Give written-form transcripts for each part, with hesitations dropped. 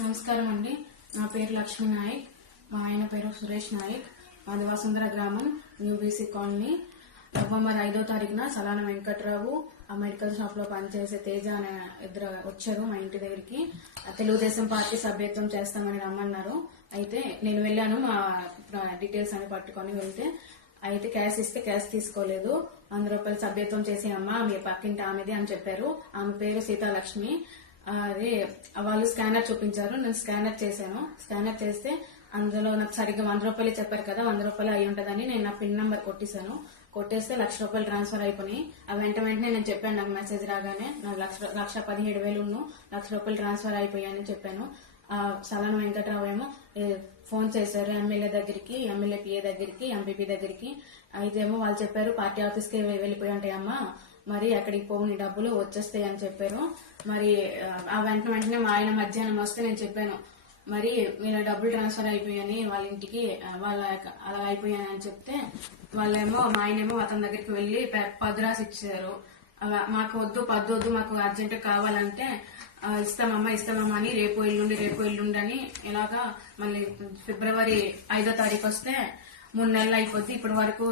నమస్కారం అండి. నా పేరు లక్ష్మీ నాయక్, మా ఆయన పేరు సురేష్ నాయక్. మాది వసుంధర గ్రామం, న్యూ బీసీ కాలనీ. నవంబర్ 5వ తారీఖున సలాన వెంకట్రావు ఆ మెడికల్ షాప్ లో పనిచేసే తేజ అనే ఇద్దరు వచ్చారు మా ఇంటి దగ్గరికి. తెలుగుదేశం పార్టీ సభ్యత్వం చేస్తామని రమ్మన్నారు. అయితే నేను వెళ్ళాను, మా డీటెయిల్స్ అని పట్టుకొని వెళ్తే అయితే క్యాష్ ఇస్తే క్యాష్ తీసుకోలేదు. 100 రూపాయలు సభ్యత్వం చేసి అమ్మ మీ పక్కింటి ఆమెది అని చెప్పారు. ఆమె పేరు సీతాలక్ష్మి. అదే వాళ్ళు స్కానర్ చూపించారు, నేను స్కానర్ చేశాను. స్కానర్ చేస్తే అందులో నాకు సరిగ్గా 100 రూపాయలు చెప్పారు కదా, 100 రూపాయలు అయి ఉంటదని నేను నా పిన్ నంబర్ కొట్టేశాను. కొట్టేస్తే 1,00,000 రూపాయలు ట్రాన్స్ఫర్ అయిపోయి వెంటనే నేను చెప్పాను. నాకు మెసేజ్ రాగానే నాకు 1,17,000 1,00,000 రూపాయలు ట్రాన్స్ఫర్ అయిపోయాయని చెప్పాను. సలాన వెంకట్రావు ఏమో ఫోన్ చేశారు ఎమ్మెల్యే దగ్గరికి, ఎమ్మెల్యే పిఏ దగ్గరికి, ఎంపీపీ దగ్గరికి. అయితే ఏమో వాళ్ళు చెప్పారు పార్టీ ఆఫీస్ కి వెళ్ళిపోయి ఉంటాయమ్మా, మరి అక్కడికి పోని డబ్బులు వచ్చేస్తాయి అని చెప్పారు. మరి ఆ వెంటనే మా ఆయన మధ్యాహ్నం వస్తే నేను చెప్పాను మరి మీరు డబ్బులు ట్రాన్స్ఫర్ అయిపోయాయని వాళ్ళ ఇంటికి, వాళ్ళ అలా అయిపోయాయని అని చెప్తే వాళ్ళేమో మా ఆయనేమో అతని దగ్గరికి వెళ్లి పద్దు రాసి ఇచ్చారు. మాకు వద్దు పద్దు వద్దు, మాకు అర్జెంట్ కావాలంటే ఇస్తామమ్మా అని రేపు ఎల్లుండి అని ఇలాగా మళ్ళీ ఫిబ్రవరి 5వ తారీఖు వస్తే 3 నెలలు అయిపోద్ది. ఇప్పటి వరకు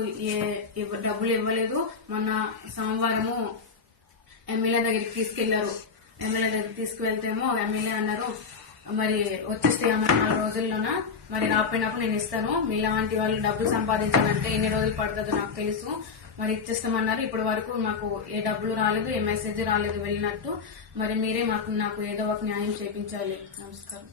డబ్బులు ఇవ్వలేదు. మొన్న సోమవారము ఎమ్మెల్యే దగ్గరికి తీసుకెళ్లారు. ఎమ్మెల్యే దగ్గరికి తీసుకువెళ్తేమో ఎమ్మెల్యే అన్నారు మరి వచ్చేస్తాయమ్మ 4 రోజుల్లోన, మరి రాకపోయినప్పుడు నేను ఇస్తాను. మీలాంటి వాళ్ళు డబ్బులు సంపాదించాలంటే ఎన్ని రోజులు పడుతుందో నాకు తెలుసు, మరి ఇచ్చేస్తామన్నారు. ఇప్పటి వరకు మాకు ఏ డబ్బులు రాలేదు, ఏ మెసేజ్ రాలేదు వెళ్ళినట్టు. మరి మీరే నాకు ఏదో ఒక న్యాయం చేయించాలి. నమస్కారం.